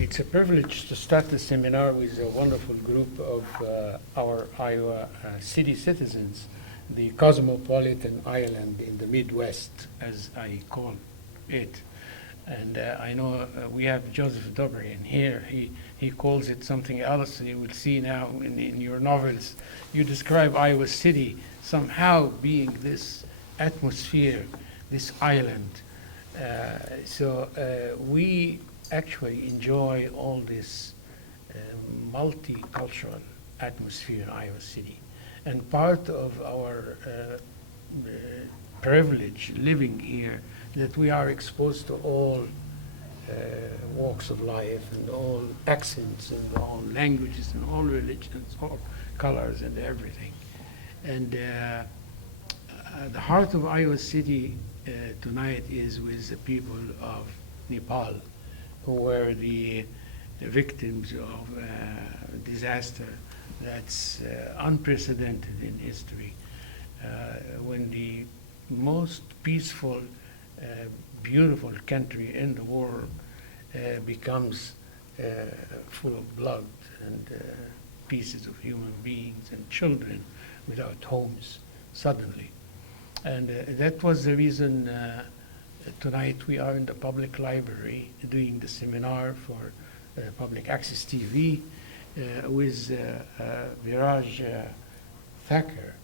It's a privilege to start the seminar with a wonderful group of our Iowa city citizens, the cosmopolitan island in the Midwest, as I call it. And I know we have Joseph Dobrian here. He calls it something else, and you will see now in your novels. You describe Iowa City somehow being this atmosphere, this island. So we actually enjoy all this multicultural atmosphere in Iowa City. And part of our privilege living here that we are exposed to all walks of life and all accents and all languages and all religions, all colors and everything. And the heart of Iowa City tonight is with the people of Nepal, who were the victims of disaster that's unprecedented in history. When the most peaceful, beautiful country in the world becomes full of blood and pieces of human beings and children without homes suddenly. And that was the reason tonight we are in the public library doing the seminar for public access TV with Viraj Thakur.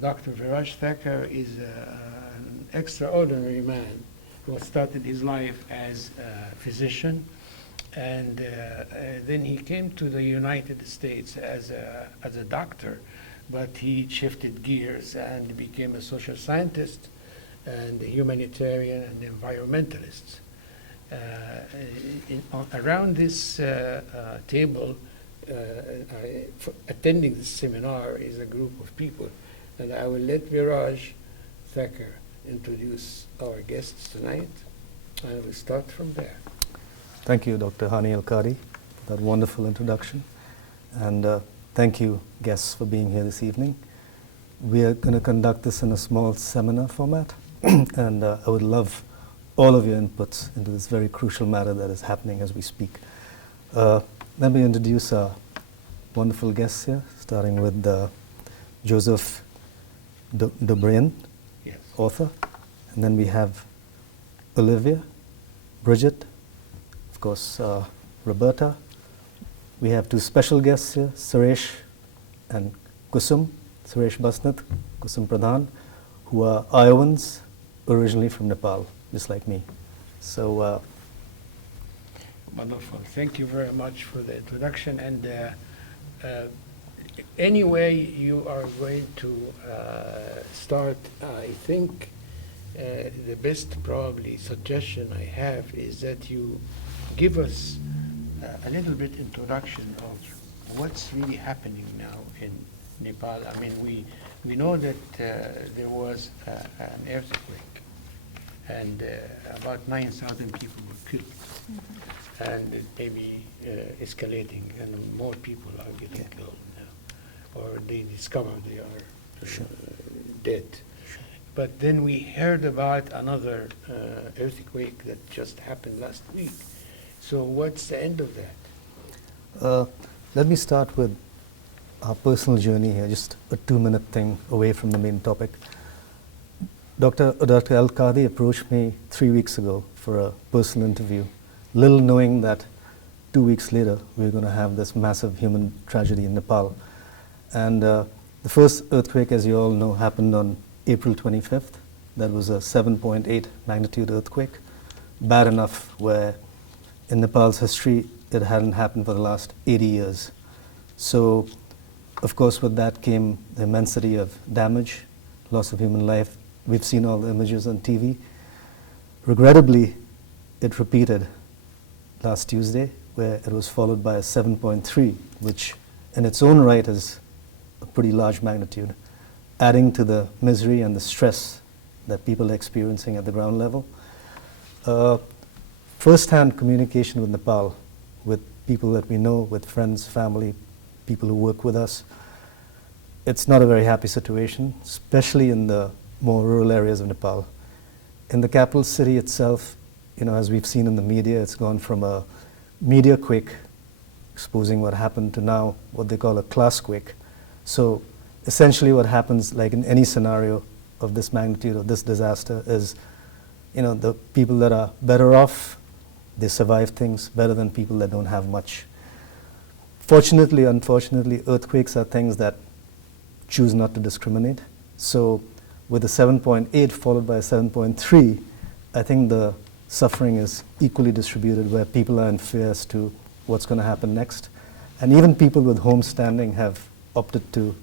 Dr. Viraj Thakur is an extraordinary man who started his life as a physician, and then he came to the United States as a doctor, but he shifted gears and became a social scientist and a humanitarian and environmentalist. Around this table, attending this seminar is a group of people, and I will let Viraj Thakur introduce our guests tonight. I will start from there. Thank you, Dr. Hani El-Qadi, for that wonderful introduction. And thank you, guests, for being here this evening. We are going to conduct this in a small seminar format, and I would love all of your inputs into this very crucial matter that is happening as we speak. Let me introduce our wonderful guests here, starting with Joseph Dobrian, Yes. author, and then we have Olivia, Bridget, of course, Roberta. We have two special guests here, Suresh and Kusum, Suresh Basnath, Kusum Pradhan, who are Iowans, originally from Nepal, just like me. So, Wonderful. Thank you very much for the introduction. And anyway, you are going to start, I think the best probably suggestion I have is that you give us a little bit introduction of what's really happening now in Nepal. I mean, we know that there was an earthquake, and about 9,000 people were killed. Mm-hmm. And it may be escalating, and more people are getting killed now, or they discover they are dead. Sure. But then we heard about another earthquake that just happened last week. So what's the end of that? Let me start with our personal journey here, just a 2-minute thing away from the main topic. Dr. El-Qadi approached me 3 weeks ago for a personal interview, little knowing that 2 weeks later we were going to have this massive human tragedy in Nepal. And the first earthquake, as you all know, happened on April 25th. That was a 7.8 magnitude earthquake, bad enough where in Nepal's history it hadn't happened for the last 80 years. So, of course, with that came the immensity of damage, loss of human life. We've seen all the images on TV. Regrettably, it repeated last Tuesday, where it was followed by a 7.3, which in its own right is a pretty large magnitude, adding to the misery and the stress that people are experiencing at the ground level. First-hand communication with Nepal, with people that we know, with friends, family, people who work with us. It's not a very happy situation, especially in the more rural areas of Nepal. In the capital city itself, as we've seen in the media, it's gone from a media quake exposing what happened to now what they call a class quake. So essentially what happens, like in any scenario of this magnitude of this disaster, is the people that are better off, they survive things better than people that don't have much. Fortunately, unfortunately, earthquakes are things that choose not to discriminate. So with a 7.8 followed by a 7.3, I think the suffering is equally distributed, where people are in fear as to what's going to happen next. And even people with home standing have opted to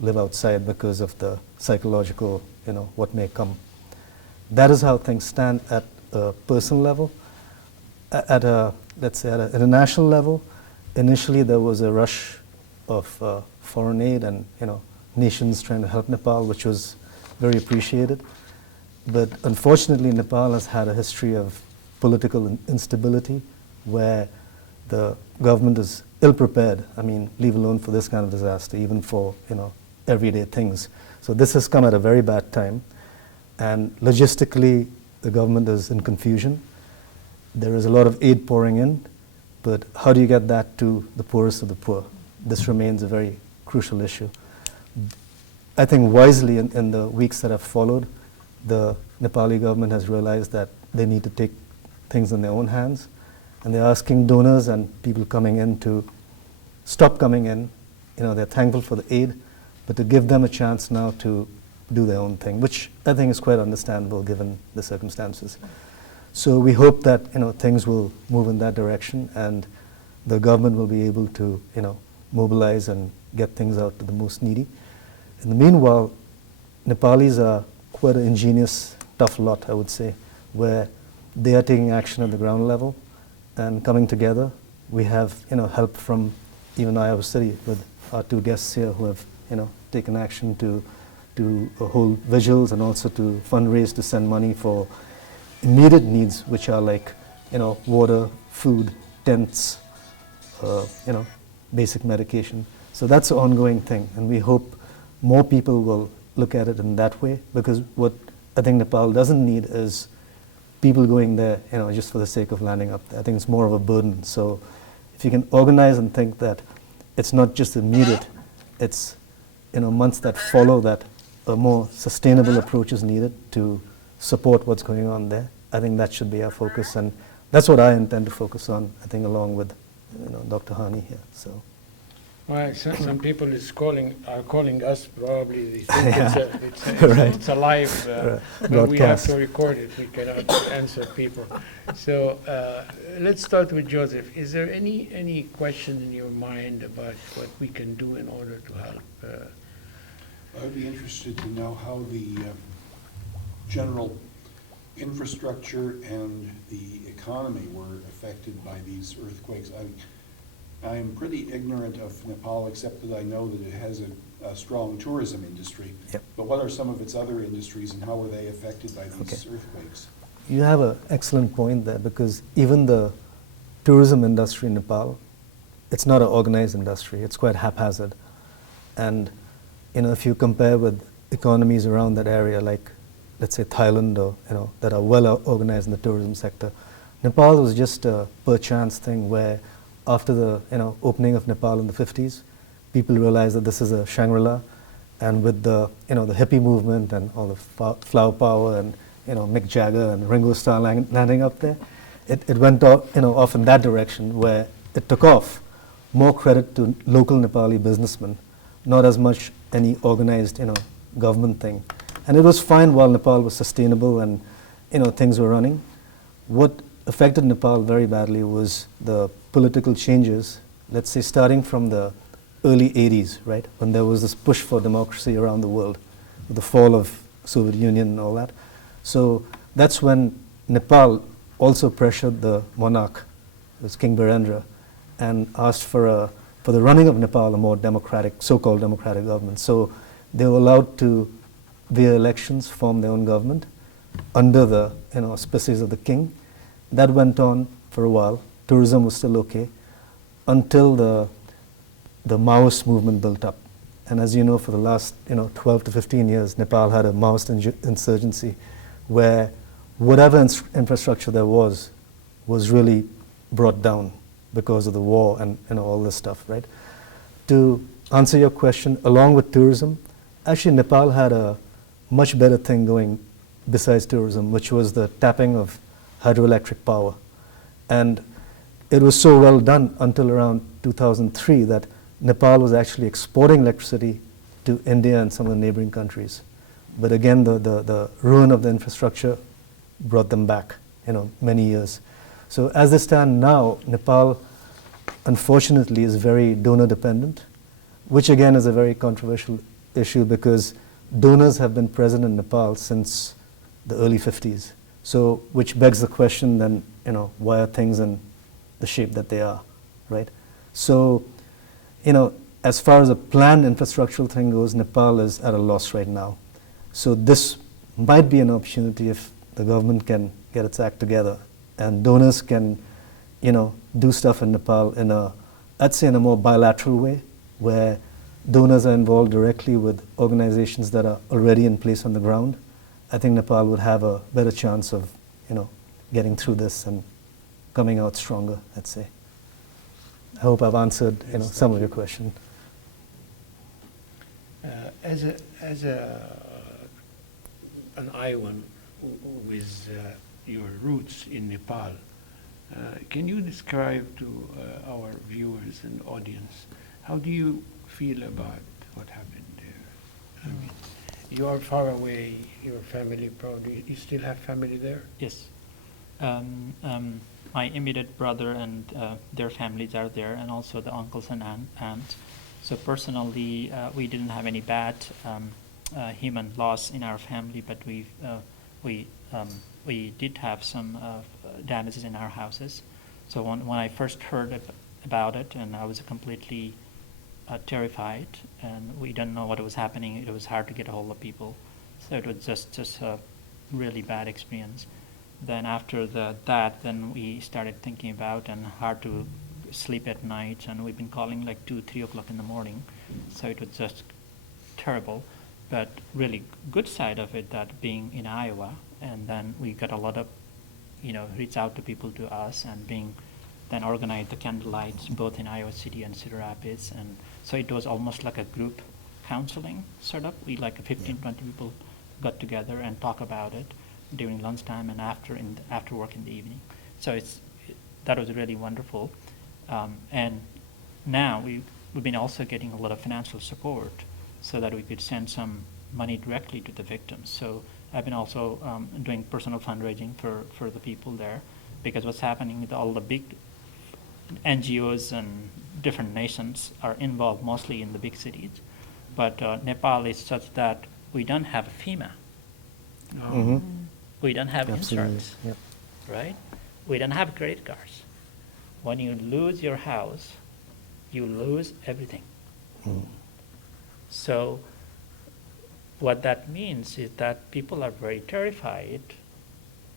live outside because of the psychological, what may come. That is how things stand at a personal level. Let's say at an international level, initially there was a rush of foreign aid and nations trying to help Nepal, which was very appreciated. But unfortunately, Nepal has had a history of political instability where the government is ill-prepared, leave alone for this kind of disaster, even for everyday things. So this has come at a very bad time. And logistically, the government is in confusion. There is a lot of aid pouring in, but how do you get that to the poorest of the poor? This remains a very crucial issue. I think wisely in the weeks that have followed, the Nepali government has realized that they need to take things in their own hands, and they're asking donors and people coming in to stop coming in. They're thankful for the aid, but to give them a chance now to do their own thing, which I think is quite understandable given the circumstances. So we hope that things will move in that direction, and the government will be able to mobilize and get things out to the most needy. In the meanwhile, Nepalis are quite an ingenious, tough lot, I would say, where they are taking action at the ground level and coming together. We have help from even Iowa City with our two guests here who have taken action to hold vigils and also to fundraise to send money for immediate needs, which are like water, food, tents, basic medication. So that's an ongoing thing, and we hope more people will look at it in that way, because what I think Nepal doesn't need is people going there just for the sake of landing up there. I think it's more of a burden. So if you can organize and think that it's not just immediate, it's months that follow that a more sustainable approach is needed to support what's going on there. I think that should be our focus, and that's what I intend to focus on, I think, along with Dr. Hani here. So. Well, some people are calling us, probably they think Right. it's a live, but we have to record it. We cannot answer people. So let's start with Joseph. Is there any question in your mind about what we can do in order to help? I'd be interested to know how the general infrastructure and the economy were affected by these earthquakes. I am pretty ignorant of Nepal, except that I know that it has a strong tourism industry. Yep. But what are some of its other industries, and how were they affected by these earthquakes? You have an excellent point there, because even the tourism industry in Nepal, it's not an organized industry. It's quite haphazard. And if you compare with economies around that area, like let's say Thailand, or that are well organized in the tourism sector, Nepal was just a per chance thing where after the opening of Nepal in the 50s, people realized that this is a Shangri-La, and with the the hippie movement and all the flower power and Mick Jagger and Ringo Starr landing up there, it went off in that direction where it took off. More credit to local Nepali businessmen, not as much any organized government thing, and it was fine while Nepal was sustainable and things were running. What affected Nepal very badly was the political changes, let's say starting from the early 80s, right, when there was this push for democracy around the world, with the fall of Soviet Union and all that. So that's when Nepal also pressured the monarch, it was King Birendra, and asked for the running of Nepal a more democratic, so-called democratic government. So they were allowed to, via elections, form their own government under the auspices of the king. That went on for a while. Tourism was still okay until the Maoist movement built up. And as you know, for the last 12 to 15 years, Nepal had a Maoist insurgency where whatever infrastructure there was really brought down because of the war and all this stuff, right? To answer your question, along with tourism, actually Nepal had a much better thing going besides tourism, which was the tapping of hydroelectric power. And it was so well done until around 2003 that Nepal was actually exporting electricity to India and some of the neighboring countries. But again, the ruin of the infrastructure brought them back, many years. So as they stand now, Nepal, unfortunately, is very donor dependent, which again is a very controversial issue because donors have been present in Nepal since the early 50s. So, which begs the question then, why are things in the shape that they are, right? So, as far as a planned infrastructural thing goes, Nepal is at a loss right now. So this might be an opportunity if the government can get its act together and donors can, do stuff in Nepal in I'd say in a more bilateral way, where donors are involved directly with organizations that are already in place on the ground. I think Nepal would have a better chance of, getting through this and coming out stronger, I'd say. I hope I've answered, some of your question. As an Iowan with your roots in Nepal, can you describe to our viewers and audience, how do you feel about what happened there? I mean, you are far away, your family probably, you still have family there? Yes. My immediate brother and their families are there, and also the uncles and aunts. So personally, we didn't have any bad human loss in our family, but we did have some damages in our houses. So when I first heard about it, and I was completely terrified, and we didn't know what was happening. It was hard to get a hold of people, so it was just a really bad experience. Then after that, then we started thinking about and hard to sleep at night, and we've been calling like 2-3 o'clock in the morning, so it was just terrible. But really good side of it, that being in Iowa, and then we got a lot of reach out to people to us, and then organized the candlelights both in Iowa City and Cedar Rapids, and so it was almost like a group counseling sort of. We like 15-20 people got together and talk about it during lunchtime and after work in the evening. So that was really wonderful. And now we've been also getting a lot of financial support so that we could send some money directly to the victims. So I've been also doing personal fundraising for the people there, because what's happening with all the big NGOs and different nations are involved mostly in the big cities. But Nepal is such that we don't have FEMA. Mm-hmm. We don't have Absolutely. insurance, Yep. right? We don't have credit cards. When you lose your house, you lose everything. Mm. So what that means is that people are very terrified.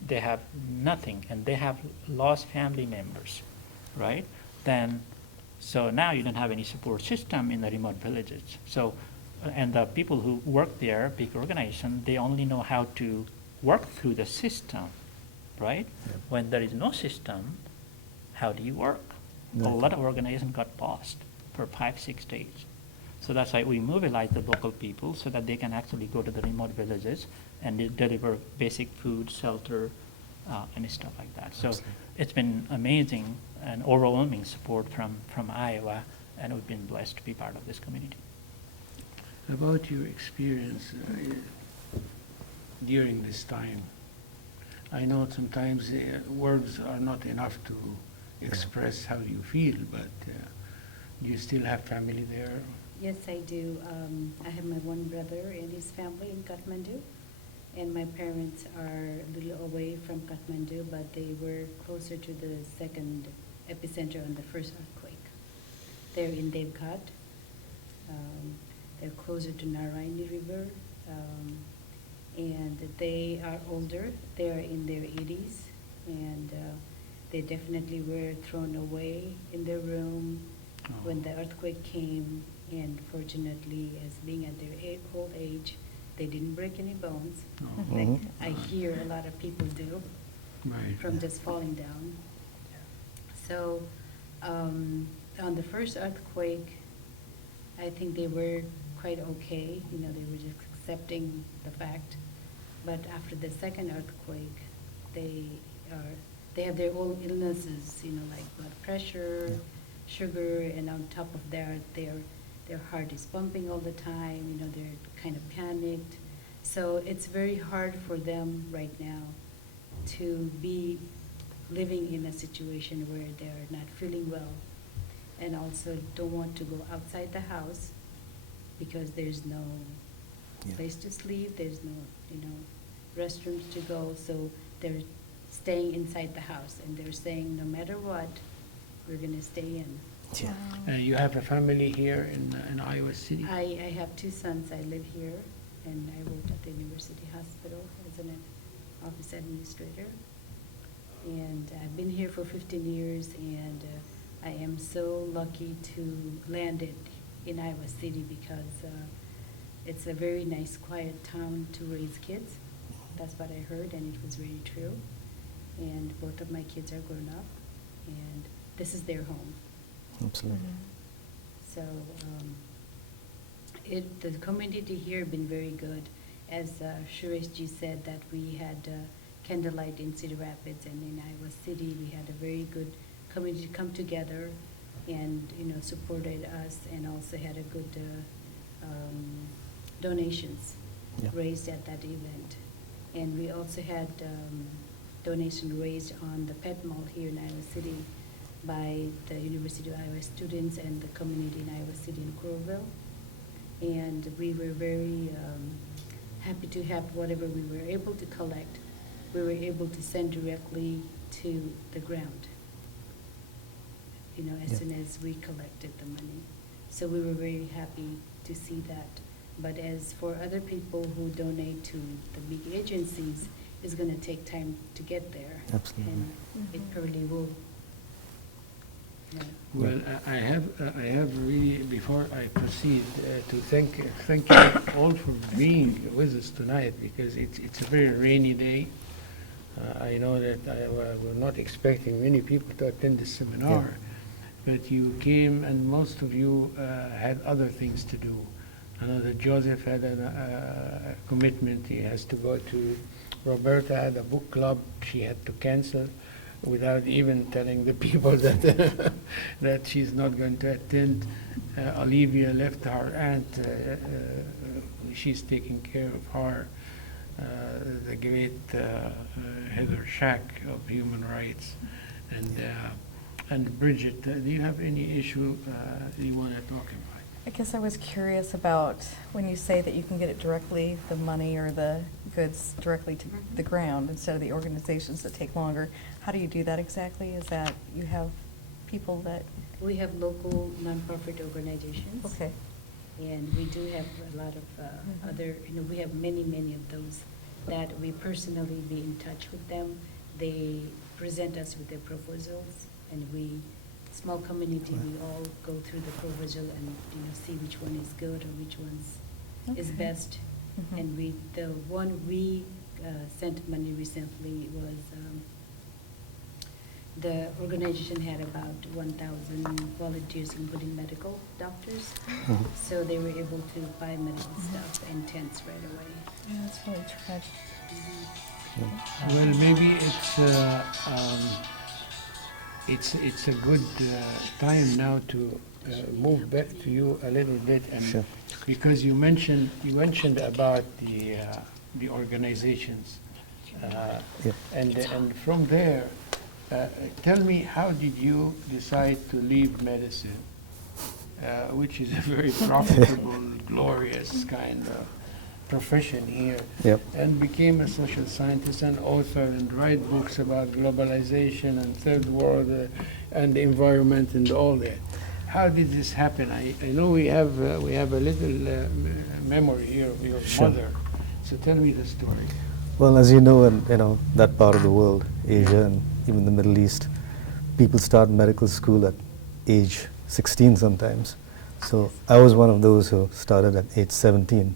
They have nothing, and they have lost family members, right? So now you don't have any support system in the remote villages. So, and the people who work there, big organization, they only know how to work through the system, right? Yep. When there is no system, how do you work? A lot of organizations got lost for 5-6 days. So that's why we mobilize the local people so that they can actually go to the remote villages and deliver basic food, shelter, and stuff like that. So Absolutely. It's been amazing and overwhelming support from Iowa, and we've been blessed to be part of this community. About your experience during this time, I know sometimes words are not enough to express how you feel, but do you still have family there? Yes, I do. I have my one brother and his family in Kathmandu, and my parents are a little away from Kathmandu, but they were closer to the second epicenter on the first earthquake. They're in Devghat. They're closer to Narayani River, and they are older. They are in their 80s, and they definitely were thrown away in their room when the earthquake came. And fortunately, as being at their old age, they didn't break any bones, like Mhm. I hear a lot of people do Right. from just falling down. So On the first earthquake, I think they were quite okay. You know, they were just accepting the fact. But after the second earthquake, they have their own illnesses. You know, like blood pressure, sugar, and on top of that, their heart is pumping all the time. You know, they're kind of panicked. So it's very hard for them right now to be living in a situation where they're not feeling well, and also don't want to go outside the house because there's no place to sleep, there's no, you know, restrooms to go, so they're staying inside the house, and they're saying, no matter what, we're gonna stay in. Yeah. You have a family here in Iowa City? I have two sons. I live here, and I work at the University Hospital as an office administrator. And I've been here for 15 years, and I am so lucky to land it in Iowa City because it's a very nice, quiet town to raise kids. That's what I heard, and it was very true. And both of my kids are grown up, and this is their home. Absolutely. So the community here has been very good. As Suresh ji said, that we had candlelight in Cedar Rapids, and in Iowa City we had a very good community come together and, you know, supported us, and also had a good donations raised at that event. And we also had donation raised on the pet mall here in Iowa City by the University of Iowa students and the community in Iowa City and Coralville. And we were very happy to have whatever we were able to collect, we were able to send directly to the ground, you know, as soon as we collected the money. So we were very happy to see that. But as for other people who donate to the big agencies, it's going to take time to get there. Absolutely. And it probably will. Yeah. Well, I have really, before I proceed, to thank you all for being with us tonight, because it's a very rainy day. I know that we're not expecting many people to attend this seminar, but you came, and most of you had other things to do. I know that Joseph had a commitment. He has to go to. Roberta had a book club she had to cancel without even telling the people that that she's not going to attend. Olivia left her aunt. She's taking care of her. The great Heather Shack of human rights, and Bridget. Do you have any issue you want to talk about? I guess I was curious about when you say that you can get it directly, the money or the goods directly to the ground instead of the organizations that take longer. How do you do that exactly? Is that you have people that... We have local nonprofit organizations. Okay. And we do have a lot of other, you know, we have many of those that we personally be in touch with them. They present us with their proposals, and we, small community, we all go through the proposal and, you know, see which one is good or which one's is best. And the one we sent money recently was, the organization had about 1,000 volunteers, including medical doctors. So they were able to buy medical stuff and tents right away. Yeah, that's really tragic. Well, maybe it's a good time now to move back to you a little bit, and because you mentioned about the organizations, and from there, tell me, how did you decide to leave medicine, which is a very profitable, glorious kind of profession here, and became a social scientist and author, and write books about globalization and third world and the environment and all that? How did this happen? I know we have a little memory here of your mother, so tell me the story. Well, as you know, in that part of the world, Asia and even the Middle East, people start medical school at age 16 sometimes. So I was one of those who started at age 17.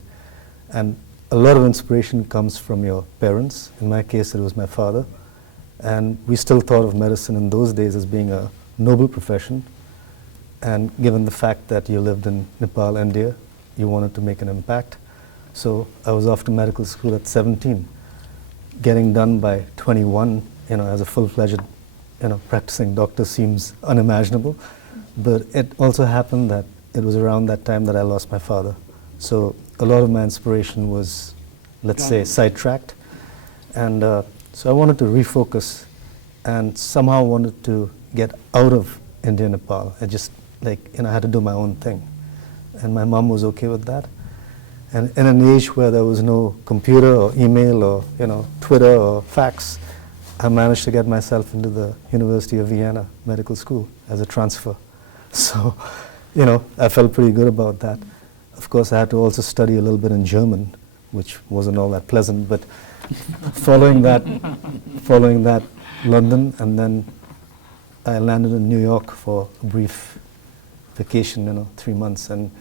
And a lot of inspiration comes from your parents. In my case, it was my father. And we still thought of medicine in those days as being a noble profession, and given the fact that you lived in Nepal, India, you wanted to make an impact. So I was off to medical school at 17, getting done by 21, as a full-fledged, practicing doctor seems unimaginable. But it also happened that it was around that time that I lost my father. So a lot of my inspiration was, let's say, sidetracked. And so I wanted to refocus and somehow wanted to get out of India, Nepal. I just, I had to do my own thing. And my mom was okay with that. And in an age where there was no computer or email or, Twitter or fax, I managed to get myself into the University of Vienna Medical School as a transfer. So, I felt pretty good about that. Of course, I had to also study a little bit in German, which wasn't all that pleasant, but following that, London, and then I landed in New York for a brief vacation, 3 months, and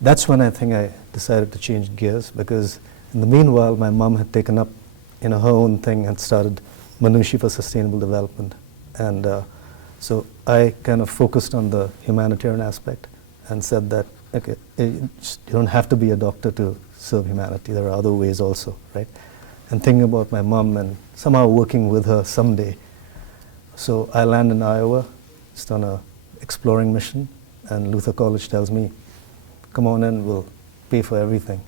that's when I think I decided to change gears, because in the meanwhile, my mom had taken up, her own thing and started Manushi for Sustainable Development, and so I kind of focused on the humanitarian aspect and said that, okay, you don't have to be a doctor to serve humanity. There are other ways also, right? And thinking about my mom and somehow working with her someday. So I land in Iowa, just on a exploring mission, and Luther College tells me, come on in, we'll pay for everything.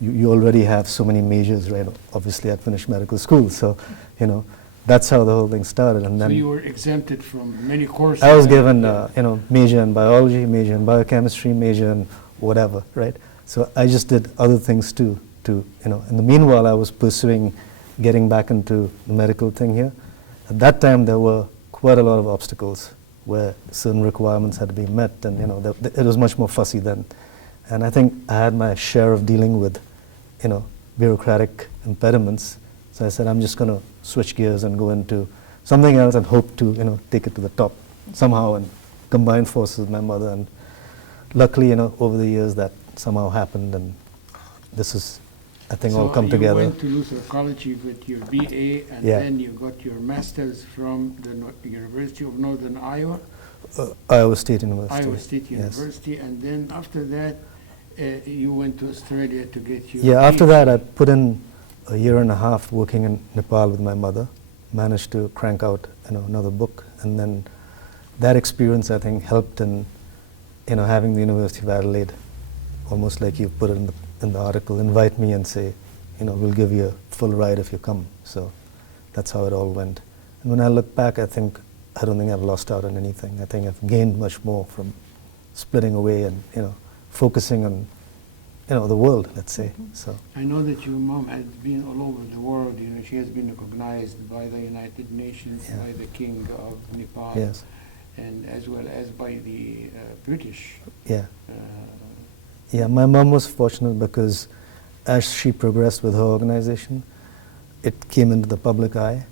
You already have so many majors, right? Obviously, I'd finished medical school, so, that's how the whole thing started. And then So you were exempted from many courses? I was given, major in biology, major in biochemistry, major in whatever, right? So I just did other things too, in the meanwhile, I was pursuing getting back into the medical thing here. At that time, there were quite a lot of obstacles where certain requirements had to be met, and it was much more fussy then. And I think I had my share of dealing with, bureaucratic impediments. So I said, I'm just going to switch gears and go into something else and hope to, take it to the top somehow and combine forces with my mother. And luckily, over the years that somehow happened, and this is, I think, all come together. You went to Luther College, you got your BA, and Yeah. then you got your master's from the University of Northern Iowa, Iowa State University. Iowa State Yes. University, and then after that, you went to Australia to get your Yeah, after PhD. that, I put in a year and a half working in Nepal with my mother, managed to crank out another book, and then that experience, I think, helped in having the University of Adelaide, almost like you put it in the article, invite me and say, we'll give you a full ride if you come. So that's how it all went. And when I look back, I don't think I've lost out on anything. I think I've gained much more from splitting away and focusing on the world, let's say. So I know that your mom has been all over the world. She has been recognized by the United Nations, Yeah. by the King of Nepal, yes, and as well as by the British. yeah. Uh, Yeah, my mom was fortunate because as she progressed with her organization, it came into the public eye.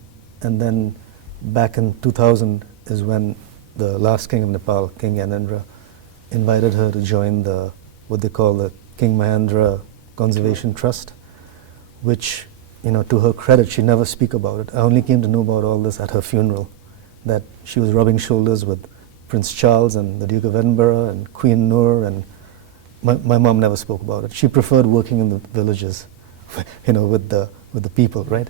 And then back in 2000 is when the last king of Nepal, King Yanendra, invited her to join what they call the King Mahendra Conservation Trust, which, to her credit, she never speak about it. I only came to know about all this at her funeral, that she was rubbing shoulders with Prince Charles and the Duke of Edinburgh and Queen Noor, and my mom never spoke about it. She preferred working in the villages, with the people, right?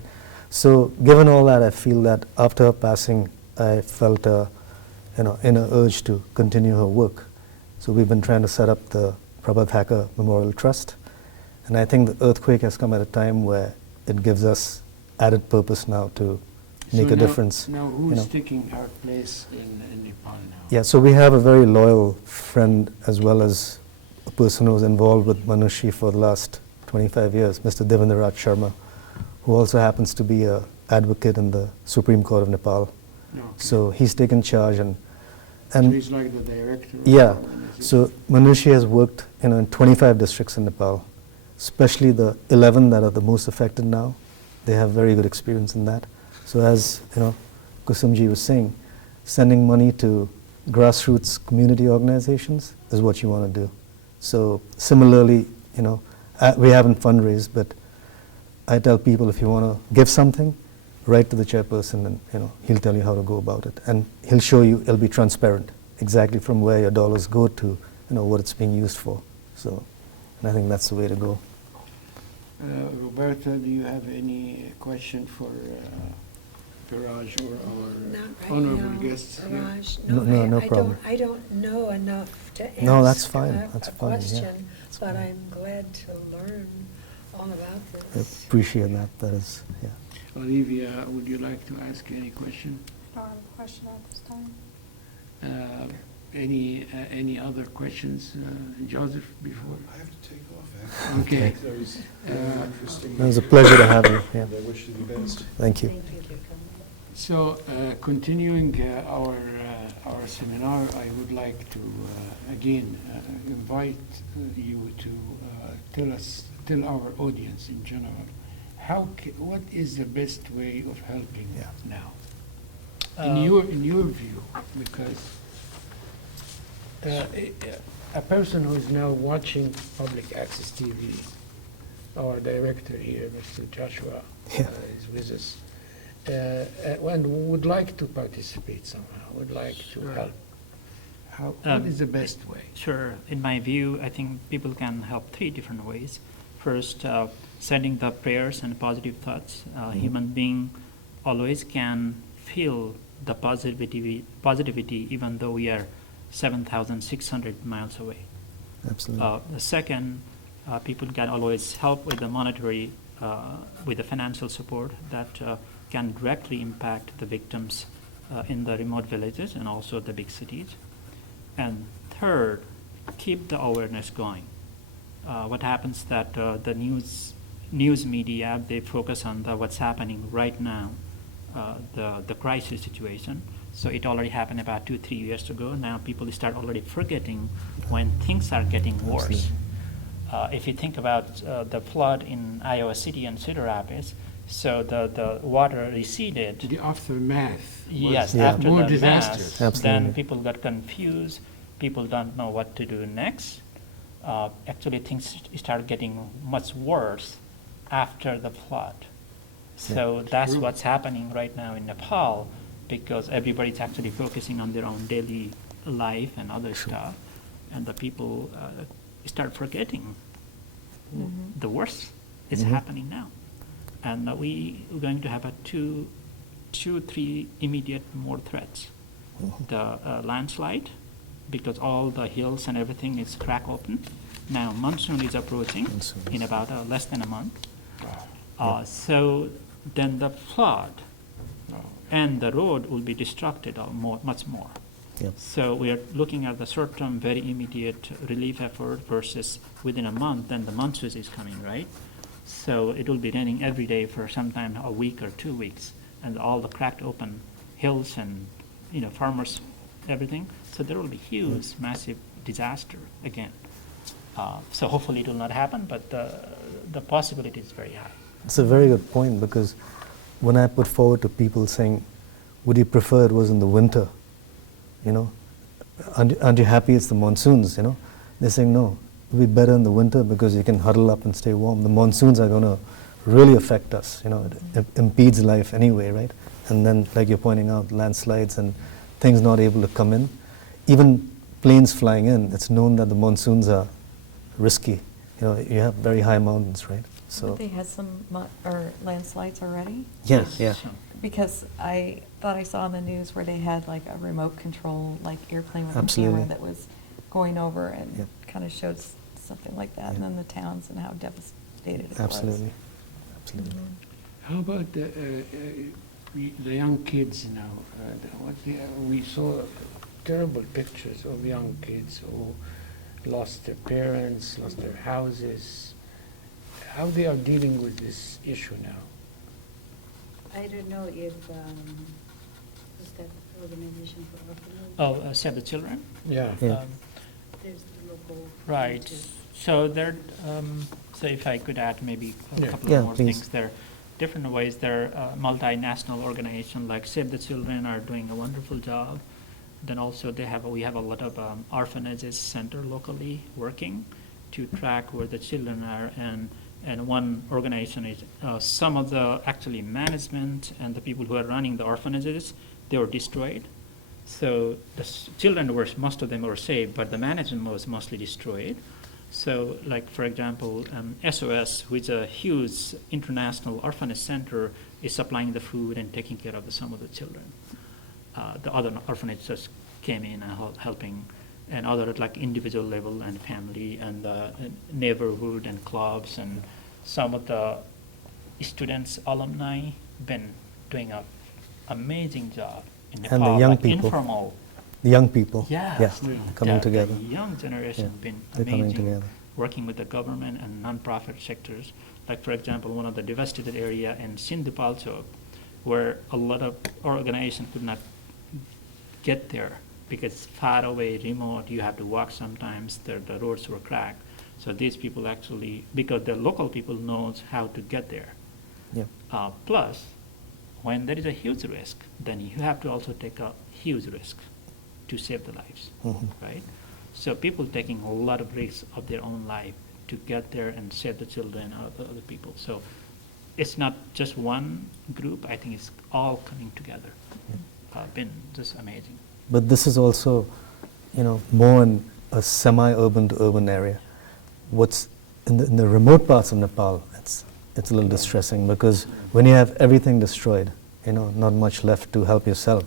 So given all that, I feel that after her passing, I felt a inner urge to continue her work. So we've been trying to set up the Prabhat Thakur Memorial Trust, and I think the earthquake has come at a time where it gives us added purpose now to make a difference. Now, who's taking our place in Nepal now? Yeah, so we have a very loyal friend as well as a person who was involved with Manushi for the last 25 years, Mr. Devendraj Sharma, who also happens to be an advocate in the Supreme Court of Nepal. No, okay. So he's taken charge, and So he's like the director? of yeah, the organization? so Manushi has worked in 25 districts in Nepal, especially the 11 that are the most affected now. They have very good experience in that. So as Kusumji was saying, sending money to grassroots community organizations is what you want to do. So similarly, we haven't fundraised, but I tell people if you want to give something, write to the chairperson, and he'll tell you how to go about it, and he'll show you. It'll be transparent, exactly from where your dollars go to, what it's being used for. So, and I think that's the way to go. Roberta, do you have any question for Biraj or our Not right honorable now, guests here? Raj. No I problem. I don't know enough to ask No, that's fine. a That's fine, yeah. question, That's but fine. I'm glad to learn all about I this. appreciate that. That is, yeah. Olivia, would you like to ask any question? I don't have a question at this time. Any other questions, Joseph, before? I have to take off, actually. Okay. That was interesting. It was a pleasure to have you. Yeah. And I wish you the best. Thank you. Thank you for coming. So, continuing our seminar, I would like to again invite you to tell our audience in general, what is the best way of helping Yeah. now, Um, in your view, because a person who is now watching public access TV, our director here, Mr. Joshua, Yeah. is with us, and would like to participate somehow, would like to Sure. help. What Um, is the best way? Sure. In my view, I think people can help three different ways. First, sending the prayers and positive thoughts. Human being always can feel the positivity even though we are 7,600 miles away. Absolutely. The second, people can always help with the monetary, with the financial support that can directly impact the victims in the remote villages and also the big cities. And third, keep the awareness going. What happens that the news media, they focus on what's happening right now, the crisis situation. So it already happened about 2-3 years ago. Now people start already forgetting when things are getting worse. Absolutely. If you think about the flood in Iowa City and Cedar Rapids, so the water receded. The aftermath. Yes, Yeah. after More the disastrous. mass, then Absolutely. people got confused. People don't know what to do next. Actually, things start getting much worse after the flood. So that's True. what's happening right now in Nepal, because everybody's actually focusing on their own daily life and other stuff, and the people start forgetting the worst is happening now. And we're going to have two, 3 immediate more threats. The landslide, because all the hills and everything is crack open. Now monsoon is approaching Monsoon in is- about less than a month. So then the flood and the road will be destructed much more. Yep. So we are looking at the short-term, very immediate relief effort versus within a month, then the monsoon is coming, right? So it will be raining every day for sometime a week or 2 weeks, and all the cracked open hills and, farmers, everything. So there will be huge, massive disaster again. So hopefully it will not happen, but the possibility is very high. It's a very good point, because when I put forward to people saying, would you prefer it was in the winter? Aren't you happy it's the monsoons? They're saying no, it'll be better in the winter because you can huddle up and stay warm. The monsoons are going to really affect us. It impedes life anyway, right? And then, like you're pointing out, landslides and things not able to come in. Even planes flying in, it's known that the monsoons are risky. You have very high mountains, right? So They had some landslides already? yeah. So- Because I thought I saw on the news where they had like a remote control, like airplane with a Absolutely. camera that was going over and Yep. kind of showed something like that, and Yep. then the towns and how devastated it was. Absolutely. Absolutely. How about the young kids now? We saw terrible pictures of young kids who lost their parents, lost their houses. How they are dealing with this issue now? I don't know if, is that organization for orphanages? Oh, Save the Children? Yeah. Yeah. There's the local. Right. too. So there, so if I could add maybe a Yeah. couple Yeah, of more please. things there. Different ways there, multinational organization like Save the Children are doing a wonderful job. Then also we have a lot of orphanages center locally working to track where the children are, and And one organization is some of the actually management and the people who are running the orphanages, they were destroyed. So the children were, most of them were saved, but the management was mostly destroyed. So, like for example, SOS, which is a huge international orphanage center, is supplying the food and taking care of some of the children. The other orphanages just came in and helping, and other like individual level and family and the neighborhood and clubs, and some of the students, alumni, been doing an amazing job in Nepal. And the young like people. Informal. The young people, Yes, yeah, coming together. The young generation Yeah, been they're coming amazing, together. working with the government and non-profit sectors. Like for example, one of the devastated area in Sindhupalchok, where a lot of organizations could not get there because it's far away, remote. You have to walk sometimes. The roads were cracked. So these people actually, because the local people knows how to get there. Yeah. Plus, when there is a huge risk, then you have to also take a huge risk to save the lives, Mhm. right? So people taking a lot of risks of their own life to get there and save the children or the other people. So it's not just one group. I think it's all coming together. Been just amazing. But this is also, more in a semi-urban to urban area. What's in the remote parts of Nepal, it's a little distressing because when you have everything destroyed, not much left to help yourself,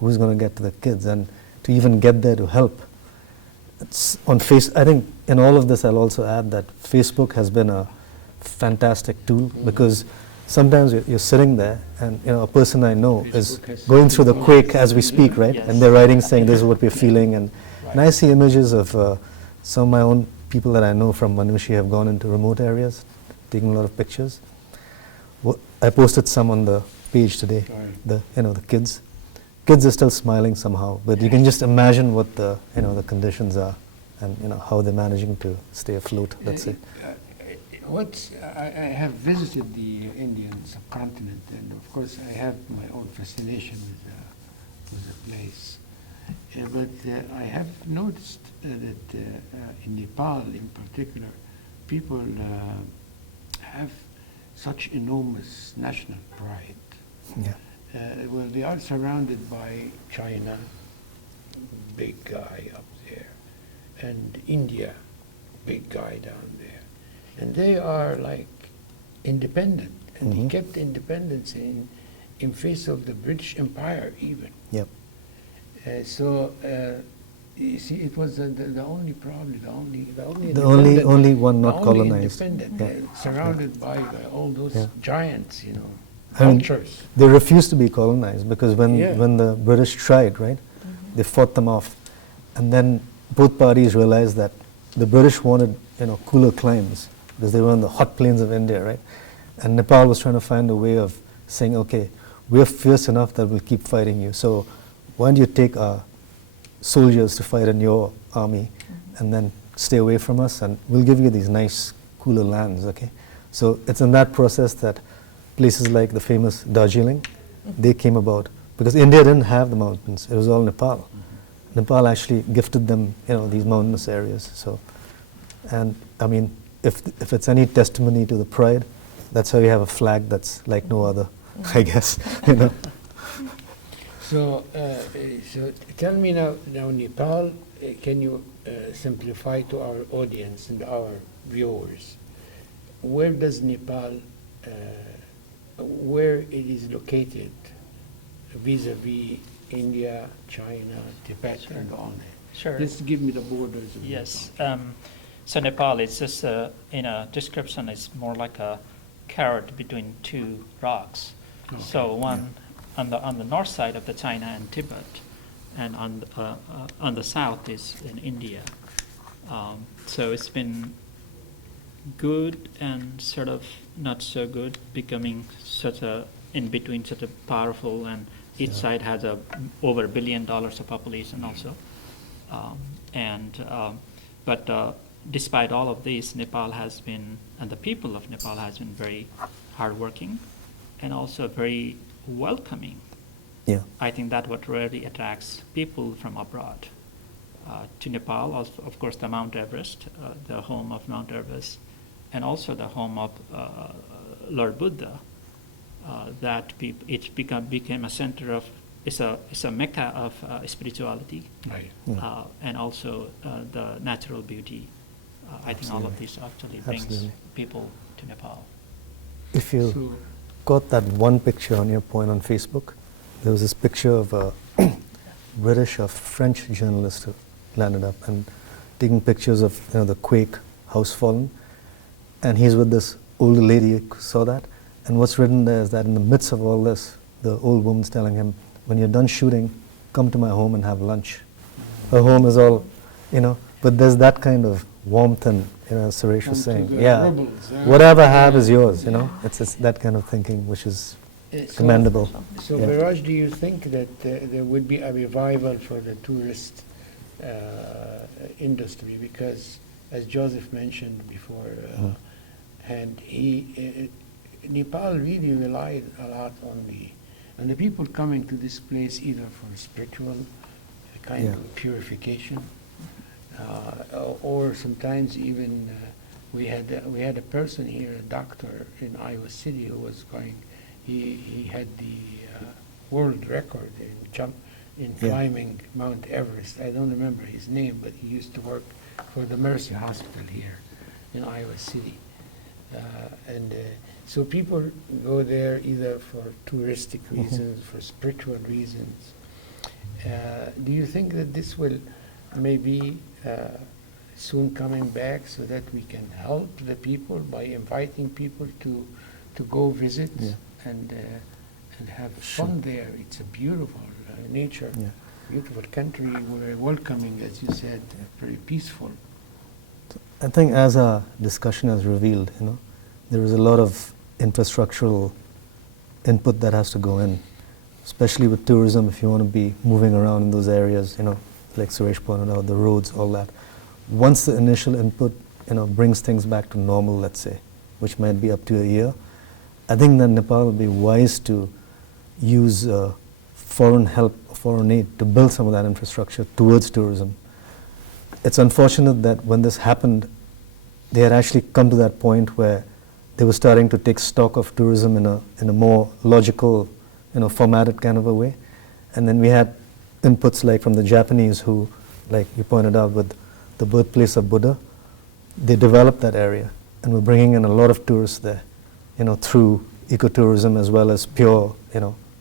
who's going to get to the kids and to even get there to help? It's I think in all of this I'll also add that Facebook has been a fantastic tool because sometimes you're sitting there and a person I know is Facebook has going through the quake as we speak, right? Yes. And they're writing saying this is what we're feeling, and I see images of some of my own people that I know from Manushi have gone into remote areas, taking a lot of pictures. I posted some on the page today. Right. The kids are still smiling somehow, but you can just imagine what the conditions are and how they're managing to stay afloat. Let's say. I have visited the Indian subcontinent, and of course I have my own fascination with the place. But I have noticed that in Nepal, in particular, people have such enormous national pride. Yeah. Well, they are surrounded by China, big guy up there, and India, big guy down there. And they are like independent, and Mhm. they kept independence in face of the British Empire even. Yep. You see, it was the only probably the only only one not the only colonized. independent, Yeah. surrounded by all those Yeah. giants, I mean, cultures. they refused to be colonized because Yeah. when the British tried, right, they fought them off, and then both parties realized that the British wanted cooler climes because they were on the hot plains of India, right, and Nepal was trying to find a way of saying, okay, we're fierce enough that we'll keep fighting you, so why don't you take our soldiers to fight in your army and then stay away from us, and we'll give you these nice cooler lands, okay? So it's in that process that places like the famous Darjeeling, they came about because India didn't have the mountains, it was all Nepal. Nepal actually gifted them these mountainous areas. So, and I mean, if it's any testimony to the pride, that's how you have a flag that's like no other, I guess. So tell me now Nepal, can you simplify to our audience and our viewers, where does Nepal, where it is located vis-a-vis India, China, Tibet, Sure. and all that? Sure. Just give me the borders. of Yes. Nepal. So Nepal is just in a description. It's more like a carrot between two rocks. Okay. So one on the north side of the China and Tibet, and on the south is in India. So it's been good and sort of not so good, becoming such a in between, such a powerful, and each side has over $1 billion of population also. But despite all of this, Nepal has been, and the people of Nepal has been very hardworking and also very welcoming. Yeah. I think that what really attracts people from abroad to Nepal. Also, of course, the Mount Everest, the home of Mount Everest, and also the home of Lord Buddha. It became a center of, it's a mecca of spirituality, Right. and also the natural beauty. I think all of this actually brings Absolutely. people to Nepal. If you So, got that one picture on your point on Facebook, there was this picture of a British or French journalist who landed up and taking pictures of the quake, house fallen, and he's with this older lady who saw that. And what's written there is that in the midst of all this, the old woman's telling him, when you're done shooting, come to my home and have lunch. Her home is all, but there's that kind of warmth and, Suresh was Come to saying, the yeah, rebels, huh? whatever I have is yours, It's that kind of thinking which is So- commendable. So, Yeah. Biraj, do you think that there would be a revival for the tourist industry? Because, as Joseph mentioned before, and Nepal really relied a lot on the people coming to this place either for spiritual kind Yeah. of purification, or sometimes even we had a person here, a doctor in Iowa City, who was going. He had the world record in Yeah. climbing Mount Everest. I don't remember his name, but he used to work for the Mercy Hospital here in Iowa City. So people go there either for touristic reasons, for spiritual reasons. Do you think that this will maybe soon coming back so that we can help the people by inviting people to go visit Yeah. and have Sure. fun there? It's a beautiful nature, Yeah. beautiful country, very welcoming, as you said, very peaceful. I think as our discussion has revealed, there is a lot of infrastructural input that has to go in, especially with tourism. If you want to be moving around in those areas, like Suresh pointed out, the roads, all that. Once the initial input, brings things back to normal, let's say, which might be up to a year, I think that Nepal would be wise to use foreign help, foreign aid to build some of that infrastructure towards tourism. It's unfortunate that when this happened, they had actually come to that point where they were starting to take stock of tourism in a more logical, formatted kind of a way. And then we had inputs like from the Japanese who, like you pointed out with the birthplace of Buddha, they developed that area and were bringing in a lot of tourists there, through ecotourism as well as pure,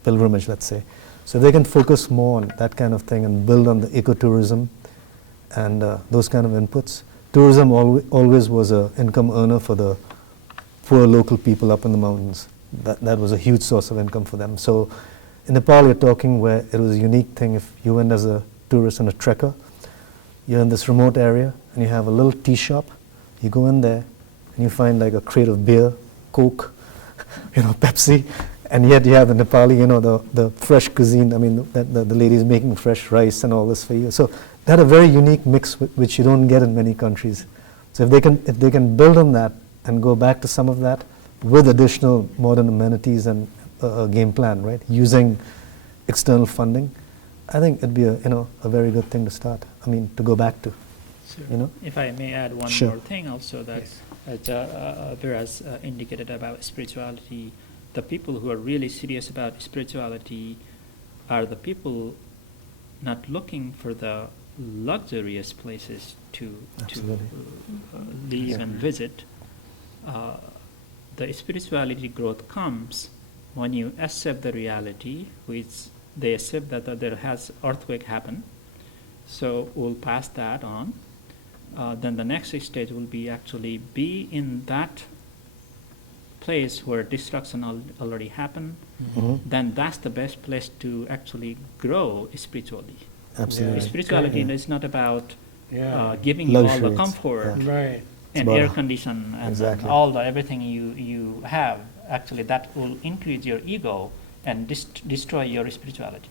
pilgrimage, let's say. So they can focus more on that kind of thing and build on the ecotourism and those kind of inputs. Tourism always was an income earner for the poor local people up in the mountains. That was a huge source of income for them. So in Nepal, you're talking where it was a unique thing. If you went as a tourist and a trekker, you're in this remote area and you have a little tea shop. You go in there and you find like a crate of beer, Coke, Pepsi, and yet you have the Nepali, the fresh cuisine. I mean, the ladies making fresh rice and all this for you. So they had a very unique mix which you don't get in many countries. So if they can build on that and go back to some of that with additional modern amenities and a game plan, right? Using external funding, I think it'd be a very good thing to start. I mean, to go back to. So if I may add one Sure. more thing also that Yes. as Viras indicated about spirituality, the people who are really serious about spirituality are the people not looking for the luxurious places to Absolutely. live Yeah. and visit. The spirituality growth comes when you accept the reality, which they accept that there has earthquake happen. So we'll pass that on. Then the next stage will be actually be in that place where destruction already happened. Mhm. Then that's the best place to actually grow spiritually. Absolutely. Spirituality Yeah. is not about Yeah. giving you all Luxury, the it's- comfort yeah. Right. and about air condition and exactly. all the everything you have. Actually, that will increase your ego and destroy your spirituality.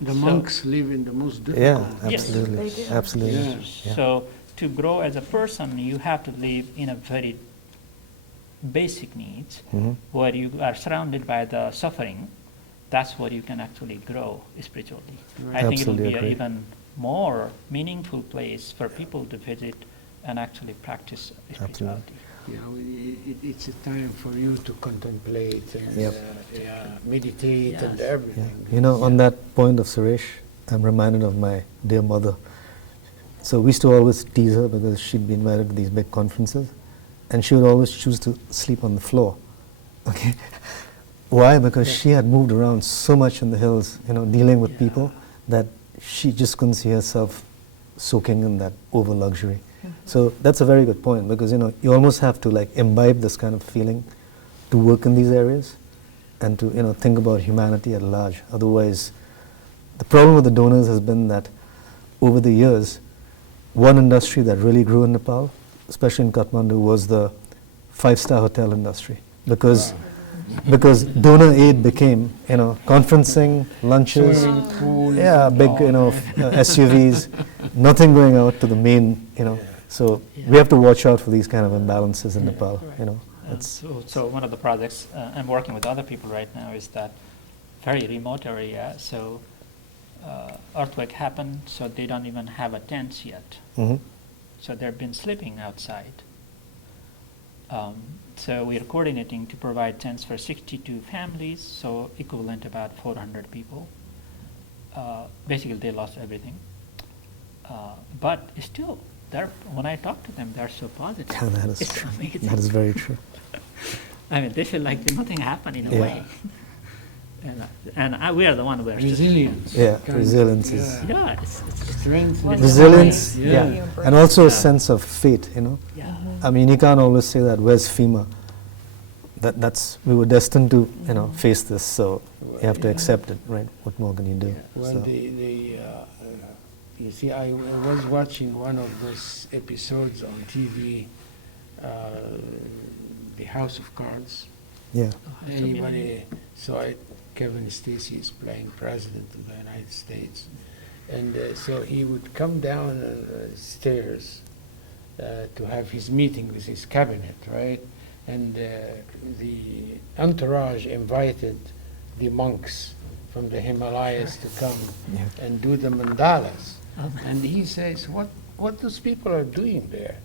The So- monks live in the most difficult. Yeah, Yes. absolutely. They do. Absolutely. Yeah. Yeah. So to grow as a person, you have to live in a very basic needs Mhm. where you are surrounded by the suffering. That's where you can actually grow spiritually. Right. I think it will Absolutely be an agree. even more meaningful place for people to visit and actually practice spirituality. You know, it's a time for you to contemplate and Yep. meditate and Yes. everything. You know, on that point of Suresh, I'm reminded of my dear mother. So we used to always tease her because she'd be invited to these big conferences, and she would always choose to sleep on the floor. Okay, why? Because Yeah. she had moved around so much in the hills, you know, dealing with Yeah. people, that she just couldn't see herself soaking in that over luxury. So that's a very good point, because you know you almost have to like imbibe this kind of feeling to work in these areas, and to think about humanity at large. Otherwise, the problem with the donors has been that over the years, one industry that really grew in Nepal, especially in Kathmandu, was the five-star hotel industry, because donor aid became conferencing, lunches, Swimming pool. yeah, big SUVs, nothing going out to the main. So we have to watch out for these kind of imbalances in Nepal. It's So one of the projects I'm working with other people right now is that very remote area. So earthquake happened, so they don't even have a tent yet. mhm. So they've been sleeping outside. So we are coordinating to provide tents for 62 families, so equivalent about 400 people. Basically, they lost everything. But still, when I talk to them, they're so positive. Yeah, that is It's true. amazing. That is very true. I mean, they feel like nothing happened in a Yeah. way. And we are the one who are Resilience. Yeah, kind of, resilience is- Yeah, it's strength. Well, and Resilience, strength, yeah, You embrace and also a Yeah. sense of fate. yeah. I mean, you can't always say that. Where's FEMA? We were destined to face this, so you have to Yeah. accept it, right? What more can you do? Well, So- you see, I was watching one of those episodes on TV, The House of Cards. yeah, Anybody saw it? Kevin Spacey is playing President of the United States. And so he would come down stairs to have his meeting with his cabinet, right? And the entourage invited the monks from the Himalayas to come Yeah. and do the mandalas. And he says, what those people are doing there?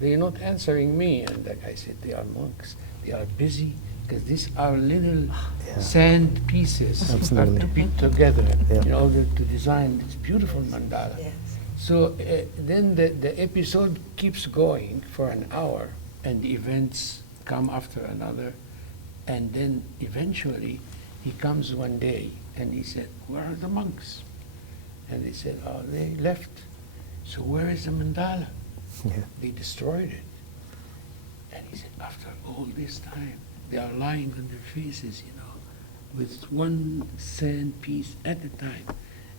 They're not answering me. And the guy said, they are monks. They are busy because these are little Yeah. sand pieces Absolutely. are to put together Yeah. in order to design this beautiful mandala. Yes. So then the episode keeps going for an hour, and the events come after another, and then eventually he comes one day and he said, "Where are the monks?" And they said, "Oh, they left." So where is the mandala? yeah, They destroyed it. And he said, after all this time, they are lying on their faces, with one sand piece at a time.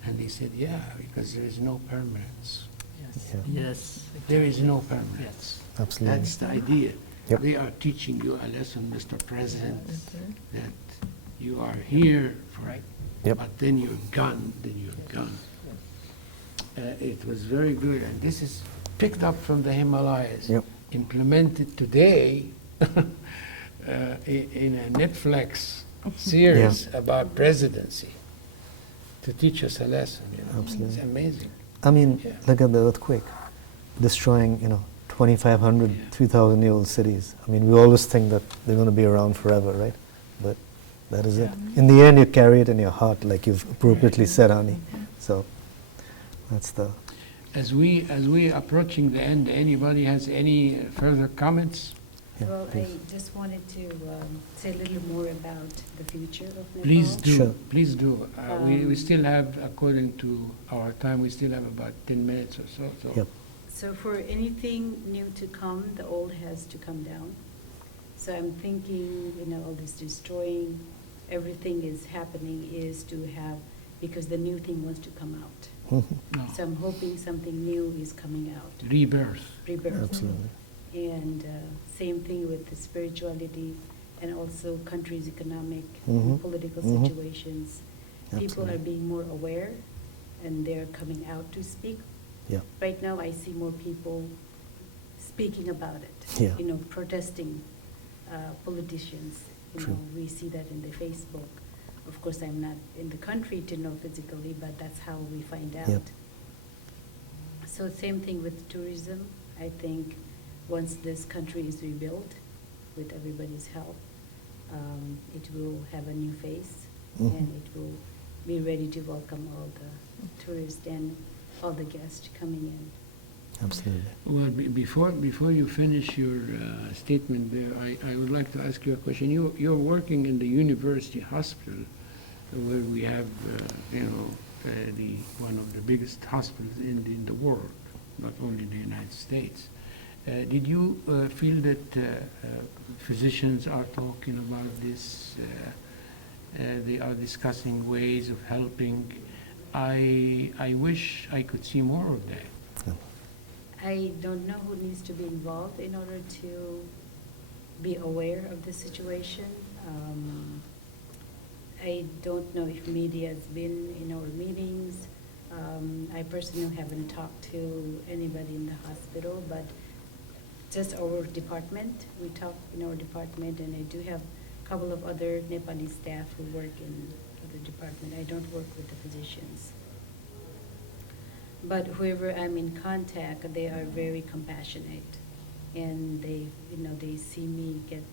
And they said, yeah, because there is no permanence. Yes. Yeah. Yes. There is no permanence. absolutely. That's the idea. Yep. They are teaching you a lesson, Mr. President, that you are here for, Yep. but then you're gone, It was very good, and this is picked up from the Himalayas, Yep. implemented today in a Netflix series about presidency to teach us a lesson. Absolutely. It's amazing. I mean, Yeah. look at the earthquake, destroying 2,500, Yeah. 3,000-year-old cities. I mean, we always think that they're going to be around forever, right? But that is it. In the end, you carry it in your heart, like you've appropriately said, Ani. So that's the. As we approaching the end, anybody has any further comments? Yeah, Well, please. I just wanted to say a little more about the future of Nepal. Please do, Sure. please do. We Um, still have, according to our time, we still have about 10 minutes or so. Yep. So for anything new to come, the old has to come down. So I'm thinking, all this destroying, everything is happening is to have, because the new thing wants to come out. No. So I'm hoping something new is coming out, Rebirth. rebirth. Absolutely. And same thing with the spirituality and also countries' economic Mhm. and political Mhm. situations. People Absolutely. are being more aware and they're coming out to speak. Yeah. Right now, I see more people speaking about it. Yeah. Protesting politicians. True. We see that in the Facebook. Of course, I'm not in the country to know physically, but that's how we find out. Yep. So same thing with tourism. I think once this country is rebuilt with everybody's help, it will have a new face, Mhm. and it will be ready to welcome all the tourists and all the guests coming in. Absolutely. Well, before you finish your statement there, I would like to ask you a question. You're working in the university hospital, where we have, the one of the biggest hospitals in the world, not only in the United States. Did you feel that physicians are talking about this? They are discussing ways of helping. I wish I could see more of that. I don't know who needs to be involved in order to be aware of the situation. I don't know if media has been in our meetings. I personally haven't talked to anybody in the hospital, but just our department. We talk in our department, and I do have a couple of other Nepali staff who work in other department. I don't work with the physicians. But whoever I'm in contact, they are very compassionate, and they see me get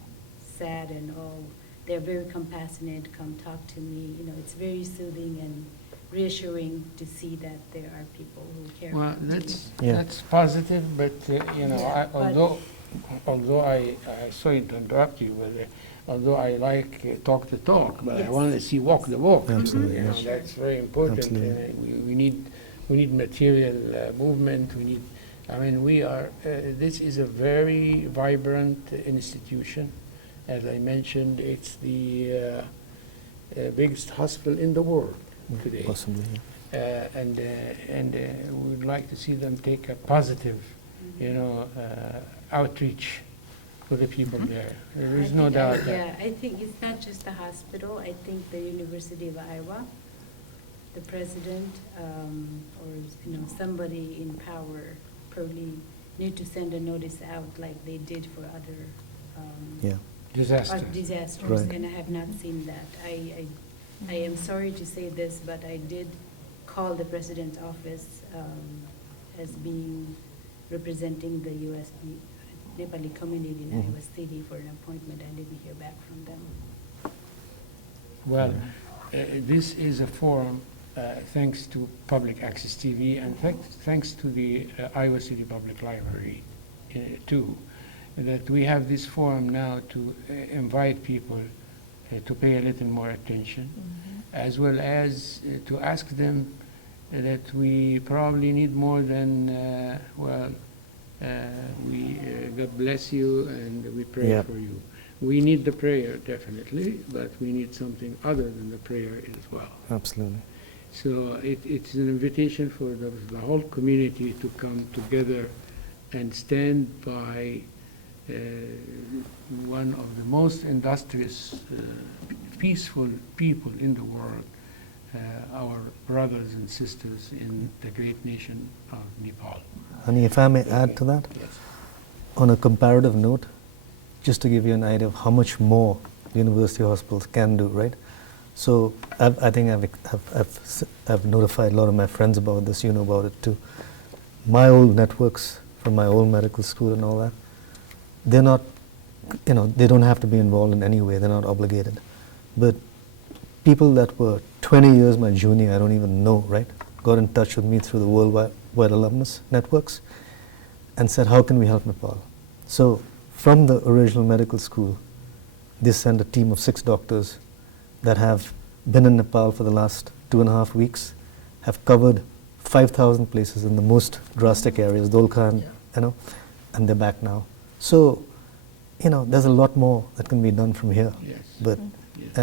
sad and all. They're very compassionate, come talk to me. It's very soothing and reassuring to see that there are people who care. Well, about me. that's positive, but Yeah, although I sorry to interrupt you, but although I like talk the talk, but I Yes. want to see walk the walk. Absolutely, You know, yes. that's very important. Absolutely. We need material movement. We need. I mean, we are. This is a very vibrant institution. As I mentioned, it's the biggest hospital in the world today. Possibly. Yeah. And we would like to see them take a positive, outreach to the people there. There is no doubt that. Yeah, I think it's not just the hospital. I think the University of Iowa, the president, or somebody in power probably need to send a notice out like they did for other Yeah. Disaster. disasters, Right. and I have not seen that. I am sorry to say this, but I did call the president's office as being representing the U.S. Nepali community in Mhm. Iowa City for an appointment. I didn't hear back from them. Well, this is a forum, thanks to Public Access TV and thanks to the Iowa City Public Library, too, that we have this forum now to invite people to pay a little more attention, as well as to ask them that we probably need more than, God bless you and we pray Yep. for you. We need the prayer, definitely, but we need something other than the prayer as well. Absolutely. So it's an invitation for the whole community to come together and stand by one of the most industrious, peaceful people in the world, our brothers and sisters in the great nation of Nepal. Honey, if I may add to that, Yes. on a comparative note, just to give you an idea of how much more university hospitals can do, right? So I think I've notified a lot of my friends about this, you know about it too. My old networks from my old medical school and all that, they're not, they don't have to be involved in any way, they're not obligated. But people that were 20 years my junior, I don't even know, right, got in touch with me through the worldwide alumnus networks and said, how can we help Nepal? So from the original medical school, they sent a team of 6 doctors that have been in Nepal for the last 2.5 weeks, have covered 5,000 places in the most drastic areas, Dolkha, and they're back now. So, there's a lot more that can be done from here. Yes. But, Yes.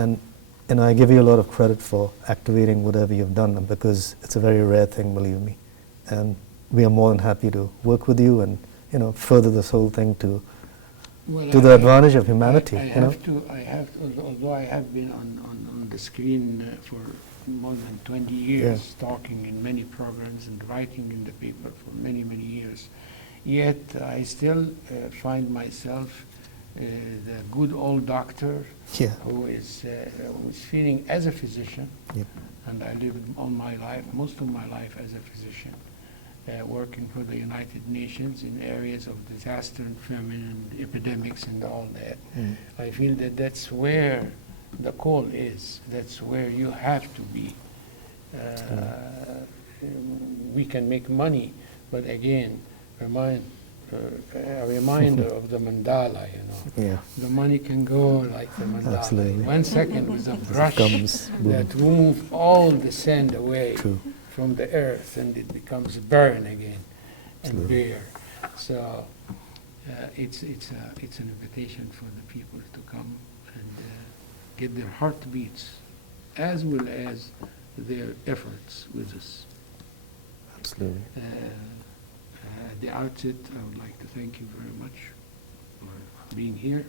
and I give you a lot of credit for activating whatever you've done, because it's a very rare thing, believe me. And we are more than happy to work with you and, further this whole thing to the advantage of humanity. Although I have been on the screen for more than 20 years, talking in many programs and writing in the paper for many, many years, yet I still find myself the good old doctor who is feeling as a physician, Yep. and I lived all my life, most of my life as a physician. working for the United Nations in areas of disaster and famine and epidemics and all that. I feel that that's where the call is. That's where you have to be. We can make money, but again, a reminder of the mandala, Yeah. The money can go like the mandala. Absolutely. In 1 second with a brush comes, boom. that remove all the sand away True. from the earth, and it becomes barren again and Absolutely. bare. So it's an invitation for the people to come and get their heartbeats as well as their efforts with us. Absolutely. At the outset, I would like to thank you very much for being here,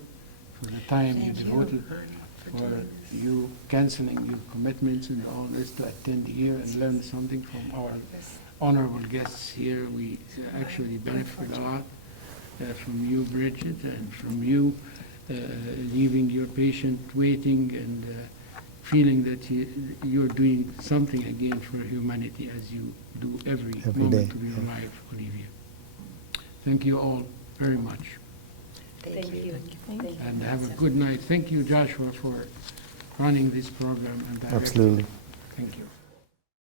for the time you devoted, for you canceling your commitments and all this to attend here and learn something from our honorable guests here. We actually benefit a lot from you, Bridget, and from you leaving your patient waiting and feeling that you're doing something again for humanity as you do every Every moment day, of your yeah. life, Olivia. Thank you all very much, Thank you. Thank you. and have a good night. Thank you, Joshua, for running this program and directing. Absolutely. Thank you.